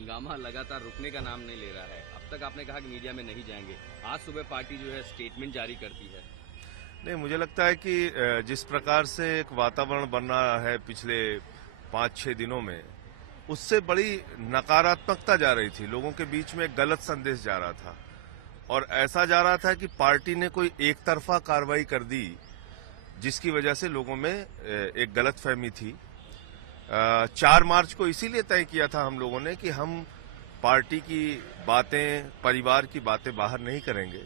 हंगामा लगातार रुकने का नाम नहीं ले रहा है। अब तक आपने कहा कि मीडिया में नहीं जाएंगे, आज सुबह पार्टी जो है स्टेटमेंट जारी करती है। नहीं, मुझे लगता है कि जिस प्रकार से एक वातावरण बन रहा है पिछले 5-6 दिनों में, उससे बड़ी नकारात्मकता जा रही थी। लोगों के बीच में एक गलत संदेश जा रहा था और ऐसा जा रहा था कि पार्टी ने कोई एक तरफा कार्रवाई कर दी, जिसकी वजह से लोगों में एक गलतफहमी थी। 4 मार्च को इसीलिए तय किया था हम लोगों ने कि हम पार्टी की बातें, परिवार की बातें बाहर नहीं करेंगे,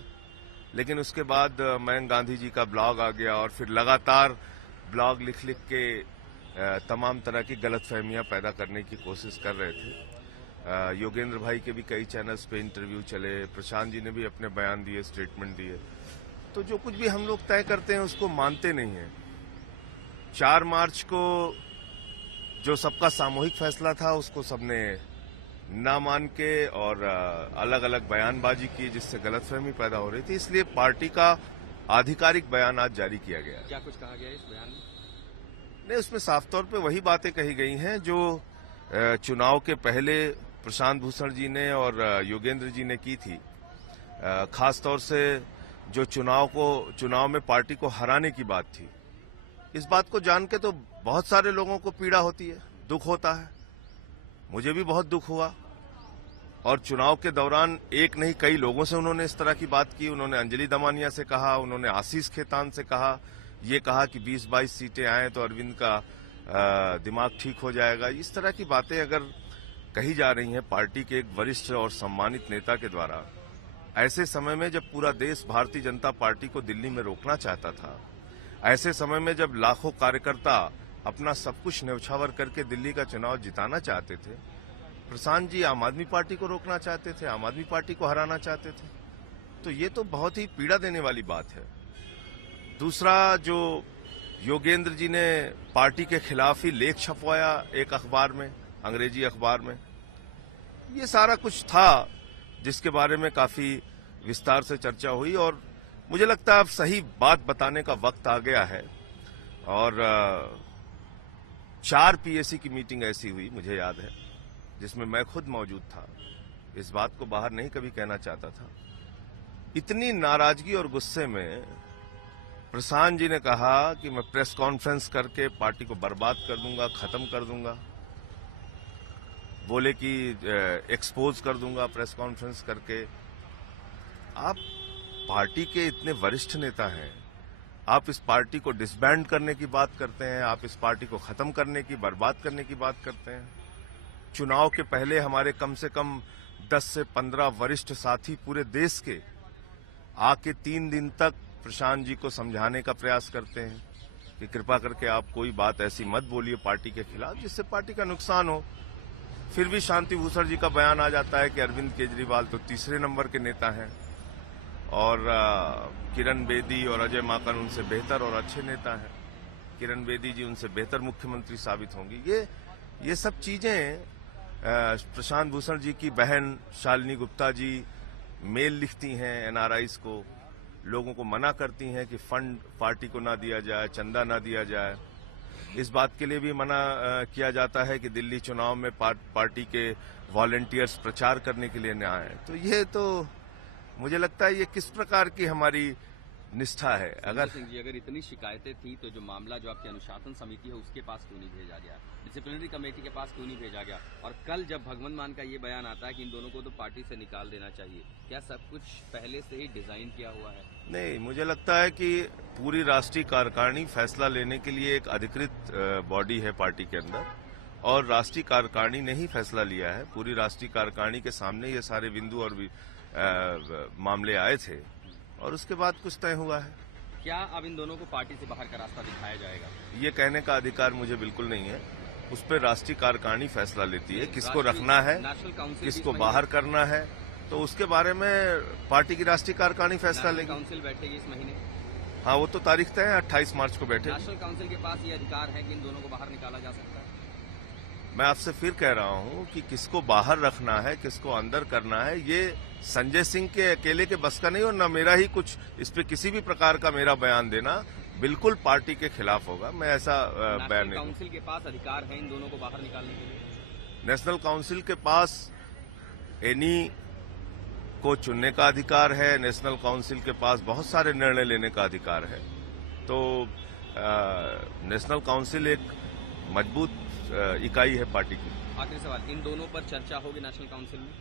लेकिन उसके बाद मयंक गांधी जी का ब्लॉग आ गया और फिर लगातार ब्लॉग लिख लिख के तमाम तरह की गलतफहमियां पैदा करने की कोशिश कर रहे थे। योगेंद्र भाई के भी कई चैनल्स पे इंटरव्यू चले, प्रशांत जी ने भी अपने बयान दिए, स्टेटमेंट दिए। तो जो कुछ भी हम लोग तय करते हैं उसको मानते नहीं हैं। 4 मार्च को जो सबका सामूहिक फैसला था उसको सबने ना मान के और अलग अलग बयानबाजी की, जिससे गलतफहमी पैदा हो रही थी। इसलिए पार्टी का आधिकारिक बयान आज जारी किया गया। क्या कुछ कहा गया इस बयान में? नहीं, उसमें साफ तौर पे वही बातें कही गई हैं जो चुनाव के पहले प्रशांत भूषण जी ने और योगेंद्र जी ने की थी। खास तौर से जो चुनाव में पार्टी को हराने की बात थी। इस बात को जान के तो बहुत सारे लोगों को पीड़ा होती है, दुख होता है। मुझे भी बहुत दुख हुआ और चुनाव के दौरान एक नहीं कई लोगों से उन्होंने इस तरह की बात की। उन्होंने अंजलि दमानिया से कहा, उन्होंने आशीष खेतान से कहा, ये कहा कि 20-22 सीटें आए तो अरविंद का दिमाग ठीक हो जाएगा। इस तरह की बातें अगर कही जा रही हैं पार्टी के एक वरिष्ठ और सम्मानित नेता के द्वारा, ऐसे समय में जब पूरा देश भारतीय जनता पार्टी को दिल्ली में रोकना चाहता था, ऐसे समय में जब लाखों कार्यकर्ता अपना सब कुछ न्यौछावर करके दिल्ली का चुनाव जिताना चाहते थे, प्रशांत जी आम आदमी पार्टी को रोकना चाहते थे, आम आदमी पार्टी को हराना चाहते थे, तो ये तो बहुत ही पीड़ा देने वाली बात है। दूसरा, जो योगेंद्र जी ने पार्टी के खिलाफ ही लेख छपवाया एक अखबार में, अंग्रेजी अखबार में, ये सारा कुछ था जिसके बारे में काफी विस्तार से चर्चा हुई और मुझे लगता है अब सही बात बताने का वक्त आ गया है। और 4 पीएसी की मीटिंग ऐसी हुई, मुझे याद है, जिसमें मैं खुद मौजूद था। इस बात को बाहर नहीं कभी कहना चाहता था। इतनी नाराजगी और गुस्से में प्रशांत जी ने कहा कि मैं प्रेस कॉन्फ्रेंस करके पार्टी को बर्बाद कर दूंगा, खत्म कर दूंगा। बोले कि एक्सपोज कर दूंगा प्रेस कॉन्फ्रेंस करके। आप पार्टी के इतने वरिष्ठ नेता हैं, आप इस पार्टी को डिसबैंड करने की बात करते हैं, आप इस पार्टी को खत्म करने की, बर्बाद करने की बात करते हैं। चुनाव के पहले हमारे कम से कम 10 से 15 वरिष्ठ साथी पूरे देश के आके 3 दिन तक प्रशांत जी को समझाने का प्रयास करते हैं कि कृपा करके आप कोई बात ऐसी मत बोलिए पार्टी के खिलाफ जिससे पार्टी का नुकसान हो। फिर भी शांति भूषण जी का बयान आ जाता है कि अरविंद केजरीवाल तो तीसरे नंबर के नेता हैं और किरण बेदी और अजय माकन उनसे बेहतर और अच्छे नेता हैं। किरण बेदी जी उनसे बेहतर मुख्यमंत्री साबित होंगी। ये सब चीजें प्रशांत भूषण जी की बहन शालिनी गुप्ता जी मेल लिखती हैं एनआरआईज को, लोगों को मना करती हैं कि फंड पार्टी को ना दिया जाए, चंदा ना दिया जाए। इस बात के लिए भी मना किया जाता है कि दिल्ली चुनाव में पार्टी के वॉलंटियर्स प्रचार करने के लिए न आए। तो ये तो मुझे लगता है ये किस प्रकार की हमारी निष्ठा है। अगर इतनी शिकायतें थी तो जो मामला जो आपकी अनुशासन समिति है उसके पास क्यों नहीं भेजा गया, डिसिप्लिनरी कमेटी के पास क्यों नहीं भेजा गया? और कल जब भगवंत मान का ये बयान आता है कि इन दोनों को तो पार्टी से निकाल देना चाहिए, क्या सब कुछ पहले से ही डिजाइन किया हुआ है? नहीं, मुझे लगता है कि पूरी राष्ट्रीय कार्यकारिणी फैसला लेने के लिए एक अधिकृत बॉडी है पार्टी के अंदर और राष्ट्रीय कार्यकारिणी ने ही फैसला लिया है। पूरी राष्ट्रीय कार्यकारिणी के सामने ये सारे बिंदु और मामले आए थे और उसके बाद कुछ तय हुआ है। क्या अब इन दोनों को पार्टी से बाहर का रास्ता दिखाया जाएगा? ये कहने का अधिकार मुझे बिल्कुल नहीं है। उस पर राष्ट्रीय कार्यकारिणी फैसला लेती है किसको रखना है, किसको बाहर करना है, तो उसके बारे में पार्टी की राष्ट्रीय कार्यकारिणी फैसला लेगी। काउंसिल बैठेगी इस महीने। हाँ, वो तो तारीख तय है, 28 मार्च को बैठेगी। नेशनल काउंसिल के पास ये अधिकार है कि इन दोनों को बाहर निकाला जा सकता है। मैं आपसे फिर कह रहा हूं कि किसको बाहर रखना है, किसको अंदर करना है, ये संजय सिंह के अकेले के बस का नहीं और न मेरा ही कुछ इस पे किसी भी प्रकार का मेरा बयान देना बिल्कुल पार्टी के खिलाफ होगा। मैं ऐसा बयान नहीं। काउंसिल के पास अधिकार है इन दोनों को बाहर निकालने के लिए। नेशनल काउंसिल के पास एनी को चुनने का अधिकार है, नेशनल काउंसिल के पास बहुत सारे निर्णय लेने का अधिकार है। तो नेशनल काउंसिल एक मजबूत इकाई है पार्टी की। आखिरी सवाल, इन दोनों पर चर्चा होगी नेशनल काउंसिल में?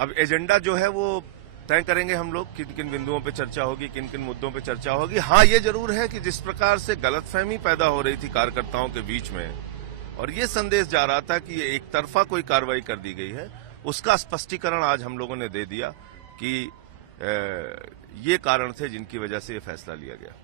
अब एजेंडा जो है वो तय करेंगे हम लोग, किन किन बिंदुओं पे चर्चा होगी, किन किन मुद्दों पे चर्चा होगी। हाँ, ये जरूर है कि जिस प्रकार से गलतफहमी पैदा हो रही थी कार्यकर्ताओं के बीच में और ये संदेश जा रहा था कि ये एक तरफा कोई कार्रवाई कर दी गई है, उसका स्पष्टीकरण आज हम लोगों ने दे दिया कि ये कारण थे जिनकी वजह से ये फैसला लिया गया।